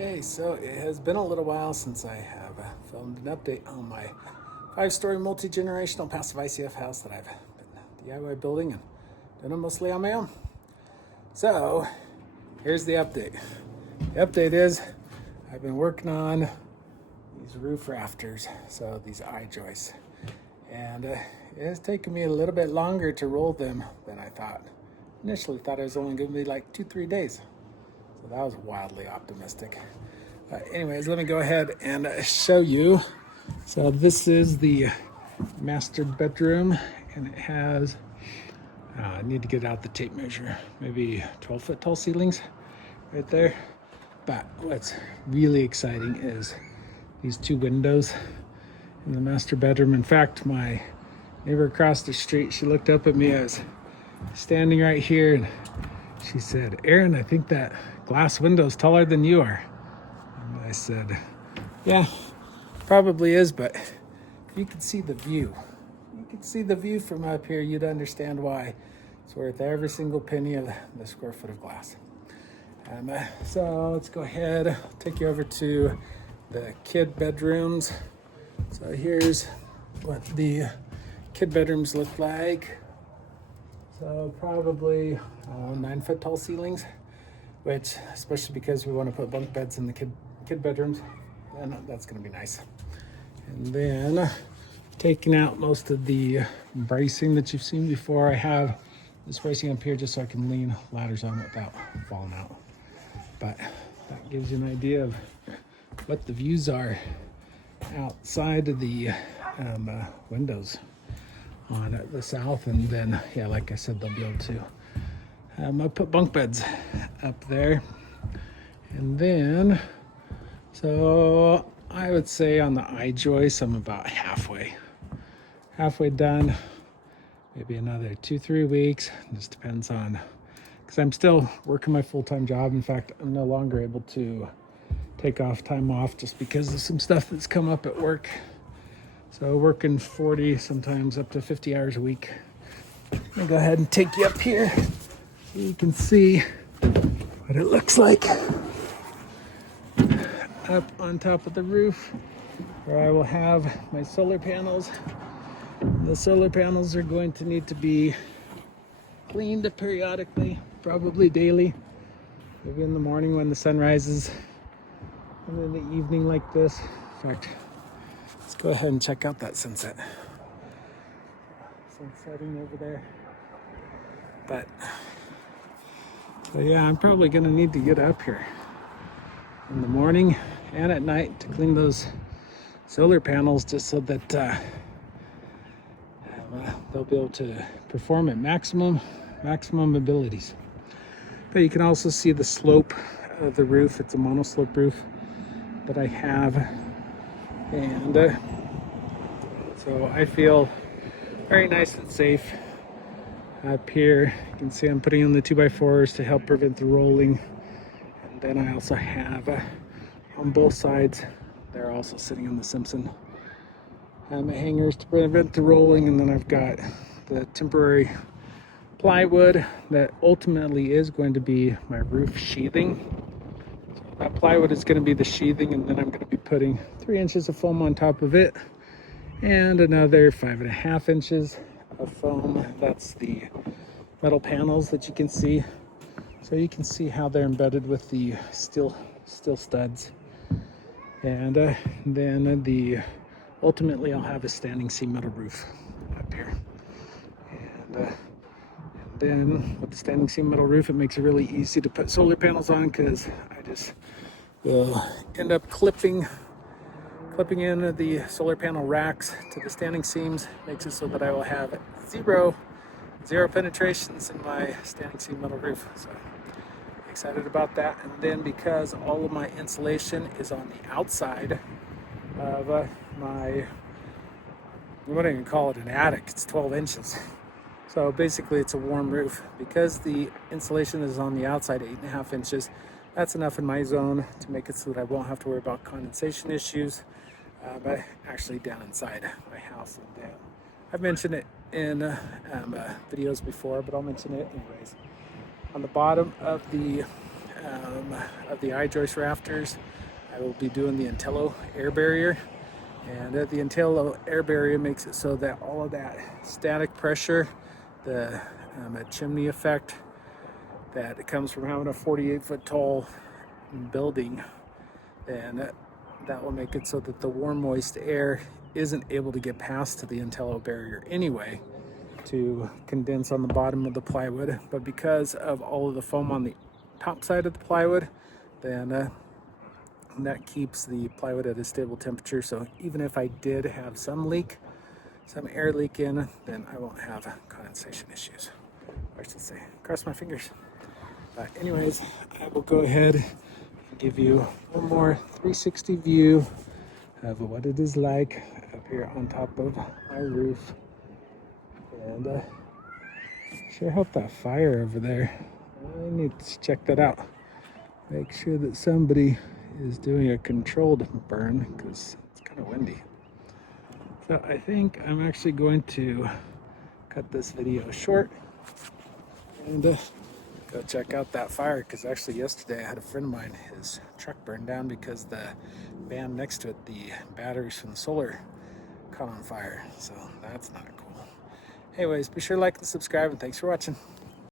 Okay, so it has been a little while since I have filmed an update on my 5-story multi-generational passive ICF house that I've been DIY building and doing it mostly on my own. So here's the update. The update is I've been working on these roof rafters, so these I-joists, and it has taken me a little bit longer to roll them than I thought. Initially thought it was only going to be like 2-3 days. So that was wildly optimistic. Anyways, let me go ahead and show you. So this is the master bedroom, and it has, I need to get out the tape measure, maybe 12-foot tall ceilings right there. But what's really exciting is these 2 windows in the master bedroom. In fact, my neighbor across the street, she looked up at me. I was standing right here, and she said, "Aaron, I think that glass window is taller than you are." And I said, "Yeah, probably is, but if you could see the view, from up here, you'd understand why it's worth every single penny of the square foot of glass." So let's go ahead, I'll take you over to the kid bedrooms. So here's what the kid bedrooms look like. So probably 9-foot tall ceilings, which, especially because we want to put bunk beds in the kid bedrooms, and that's going to be nice. And then taking out most of the bracing that you've seen before. I have this bracing up here just so I can lean ladders on without falling out. But that gives you an idea of what the views are outside of the windows on the south. And then, yeah, like I said, they'll be able to I put bunk beds up there. And then, so I would say on the I-joist, I'm about halfway done. Maybe another 2-3 weeks. It just depends on, because I'm still working my full-time job. In fact, I'm no longer able to take time off just because of some stuff that's come up at work. So working 40, sometimes up to 50 hours a week. Let me go ahead and take you up here so you can see what it looks like up on top of the roof, where I will have my solar panels. The solar panels are going to need to be cleaned periodically, probably daily, maybe in the morning when the sun rises, and in the evening like this. In fact, let's go ahead and check out that sunset. Sunsetting over there. But so yeah, I'm probably gonna need to get up here in the morning and at night to clean those solar panels, just so that they'll be able to perform at maximum abilities. But you can also see the slope of the roof. It's a monoslope roof that I have, and so I feel very nice and safe up here. You can see I'm putting in the 2x4s to help prevent the rolling, and then I also have on both sides, they're also sitting on the Simpson hangers to prevent the rolling. And then I've got the temporary plywood that ultimately is going to be my roof sheathing. So that plywood is going to be the sheathing, and then I'm going to be putting 3 inches of foam on top of it and another 5.5 inches of foam. That's the metal panels that you can see. So you can see how they're embedded with the steel studs. And then ultimately I'll have a standing seam metal roof up here. And then with the standing seam metal roof, it makes it really easy to put solar panels on, because I just will end up clipping in the solar panel racks to the standing seams. Makes it so that I will have zero penetrations in my standing seam metal roof. So excited about that. And then because all of my insulation is on the outside of my, I wouldn't even call it an attic, it's 12 inches. So basically it's a warm roof. Because the insulation is on the outside 8.5 inches, that's enough in my zone to make it so that I won't have to worry about condensation issues, but actually down inside my house. And I've mentioned it in videos before, but I'll mention it anyways. On the bottom of the of the I-joist rafters, I will be doing the Intello air barrier. And the Intello air barrier makes it so that all of that static pressure, the chimney effect that comes from having a 48-foot tall building, and that will make it so that the warm, moist air isn't able to get past to the Intello barrier anyway to condense on the bottom of the plywood. But because of all of the foam on the top side of the plywood, then that keeps the plywood at a stable temperature. So even if I did have some air leak in, then I won't have condensation issues. Or I should say, cross my fingers. But anyways, I will go ahead and give you one more 360 view of what it is like up here on top of my roof. And sure hope that fire over there, I need to check that out. Make sure that somebody is doing a controlled burn because it's kind of windy. So I think I'm actually going to cut this video short and go check out that fire, because actually yesterday I had a friend of mine, his truck burned down because the van next to it, the batteries from the solar caught on fire. So that's not cool. Anyways, be sure to like and subscribe, and thanks for watching.